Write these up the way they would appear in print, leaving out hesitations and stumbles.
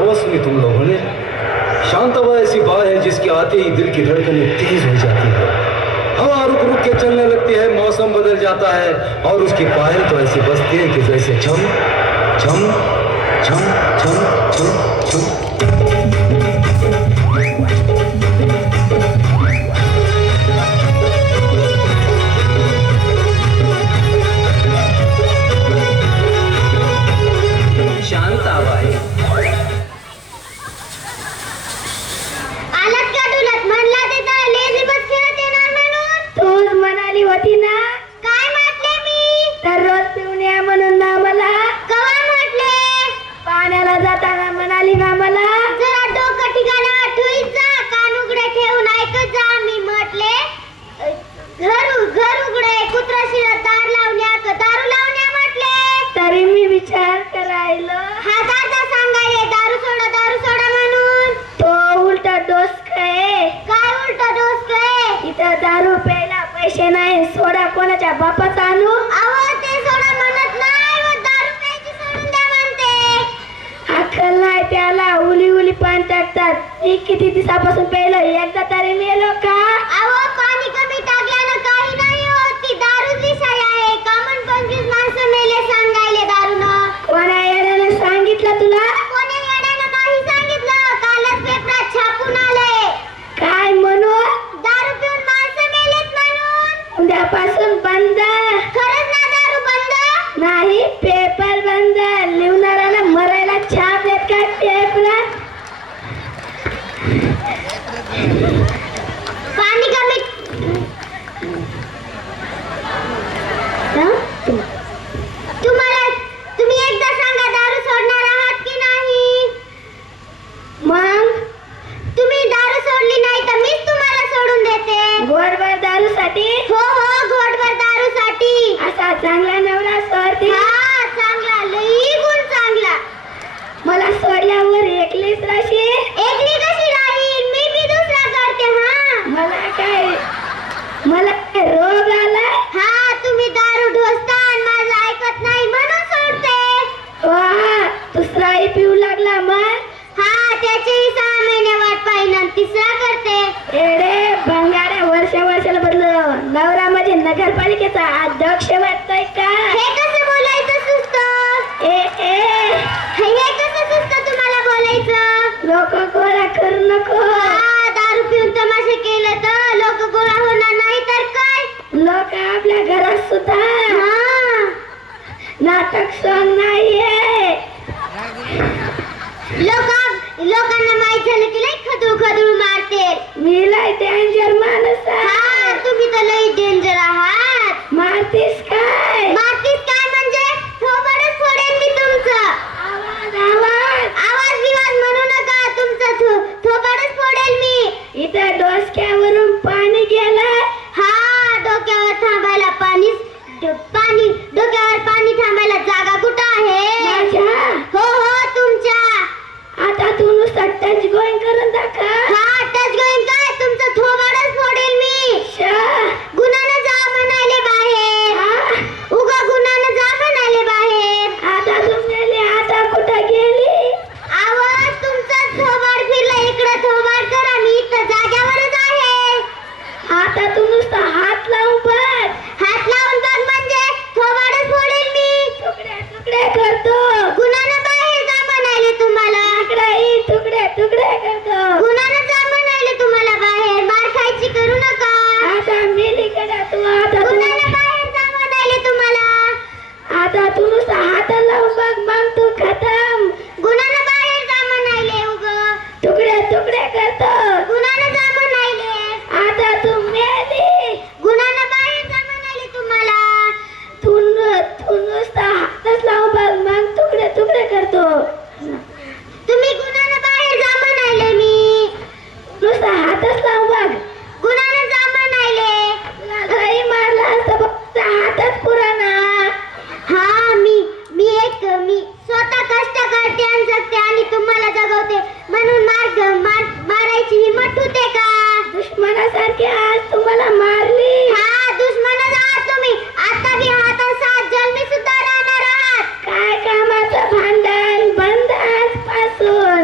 नाराज सुनी तुम लोगों ने। शांतवा ऐसी बात है जिसके आते ही दिल की धड़कनें तेज हो जाती है, हवा रुक रुक के चलने लगती है, मौसम बदल जाता है और उसकी पायल तो ऐसी बजती है कि जैसे छम छम छम छम छम छम। शांताबाई आलात का तुलात म्हणला देता लेझी बस खेळत येणार म्हणून तूच म्हणाली होती ना। काय म्हटले मी? तर रोज पिऊन या म्हणून ना मला। कवा म्हटले? पाण्याला जाताना म्हणाली ना मला। जरा डोकं ठिकाणा ठेवीत जा, कान उघडे ठेवून ऐकत जा। मी म्हटले घर उघडे कुत्रा शिरत दार लावण्यात दारू लावण्या म्हटले। तरी मी विचार करायलो हाताचा सांगायले दारू सोडा म्हणून। तो उलटा डोस काय? काय उलटा डोस काय? इथं दारू प्यायला पैसे नाही, सोडा कोणाच्या बापात आणू? अहो ते सोडा म्हणत नाही, व दारू प्यायची सोडून द्या म्हणते। अक्कल नाही त्याला, उली पाणी टाकतात। मी किती दिवसापासून प्यायलो, एकदा तरी मेलो का? अहो पाणी कमी टाकल्यानं काही नाही होत, ती दारूच विषय आहे। कामन 25 माणसं मेले सांगायले दारूनं। कोण्या येड्यानं सांगितलं तुला? कोण्या येड्यानं नाही सांगितलं, कालच पेपरात छापून आलंय। काय म्हणून? दारू पिऊन माणसं मेलेत म्हणून। उद्यापासून बंद। खरंच ना दारू बंद? नाही, पेपर बंद। लिहणाऱ्याला मरायला छाप देत का पेपरात? पाणी कमी तुम्ही एकदा सांगा दारू सोडणार आहात की नाही? मग तुम्ही दारू सोडली नाही तर मीच तुम्हाला सोडून देते। घोटभर दारूसाठी? हो घोटभर दारूसाठी। असा चांगला नवरा सोडते? हा चांगला, लई गुण चांगला। मला सोडल्यावर एकलीच राशी? एकली कशी राहील? मी बी दुसरा करते। हा मला काय रोग आलाय? हा तुम्ही दारू ढोसता आणि माझं ऐकत नाही म्हणून सोडते। वाह, दुसराही पिऊ लागला मग? हा त्याचेही 6 महिने वाट पाहिजे, तिसरा करते। एडे भंगाऱ्या वर्षाला बदल। नवरा म्हणजे नगरपालिकेचा अध्यक्ष वाटतोय का? हे कसं बोलायचं सुस्त? हे कसं सुस्त तुम्हाला बोलायचं? लोक गोळा करू नको। दारू पिऊन तमाशे केले तर लोक गोळा होणार नाही तर काय? लोक आपल्या घरात सुद्धा नाटक सण नाहीये। लोकांना माहित झालं की लई खदू मारते। मी लई डेंजर माणूस आहे। हा तुम्ही तर लई डेंजर आहात। मारतीस काय म्हणजे? थोबडच फोडेल मी तुमचं। आवाज विवाद म्हणू नका, तुमचं थोबडच फोडेल मी। इथं डोसक्यावरून पाणी गेलं। हा डोक्यावर थांबायला डोक्यावर पाणी थांबायला जागा कुठं आहे? माझ्या? हो तुमच्या। आता तू नुसतं टच गोईंग करून दाखव। हा टच गोईंग काय? तुमचं थोबडच फोडेल मी। गुन्हानं जा म्हणाले बाहेर। उगा गुन्हानं जा म्हणाले बाहेर। आता तुम्ही आता कुठं गेली? आवाज तुमचं थोबड फिरलं, इकडं थोबड करा, मी इथं जाग्यावरच आहे। आता तू नुसतं हात लावून बघ म्हणजे थोबडच फोडेल मी। तुकडे करतो। गुन्हानं बाहेर जा म्हणाले तुम्हाला। तुकडे करतो। गुन्हानं जा म्हणाले तुम्हाला बाहेर, मार खायची करू नका। आता मेली कडा तू। आता गुन्हानं बाहेर जा म्हणाले तुम्हाला। आता तू नुसतं हात लावून बघ, मग तू खतम। गुन्हानं बाहेर जा म्हणाले, तुकडे करतो। गुन्हानं जा म्हणाले। आता तू मेली। गुन्हानं बाहेर जा म्हणाले तुम्हाला। तू नुसतं हातच लावून बघ, मग तुकडे करतो। तुम्ही गुन्हानं बाहेर जा म्हणाले, मी नुसतं हातच लावून बघ। गुन्हानं जा म्हणाले। तुला मारला असतं फक्त हातच पुराणा। हा मी स्वतः कष्ट करते आणि जगते आणि तुम्हाला जगवते म्हणून मारायची हिम्मत होते का? दुश्मनासारखे आज तुम्हाला मारली। हा दुश्मनच आहात तुम्ही। आता बी हातात 7 जन्मी सुद्धा राहणार आहात। काय कामाचं भांडण बंद आजपासून।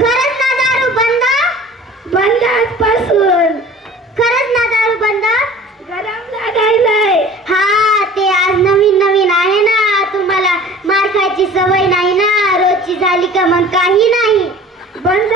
काही नाही. बंद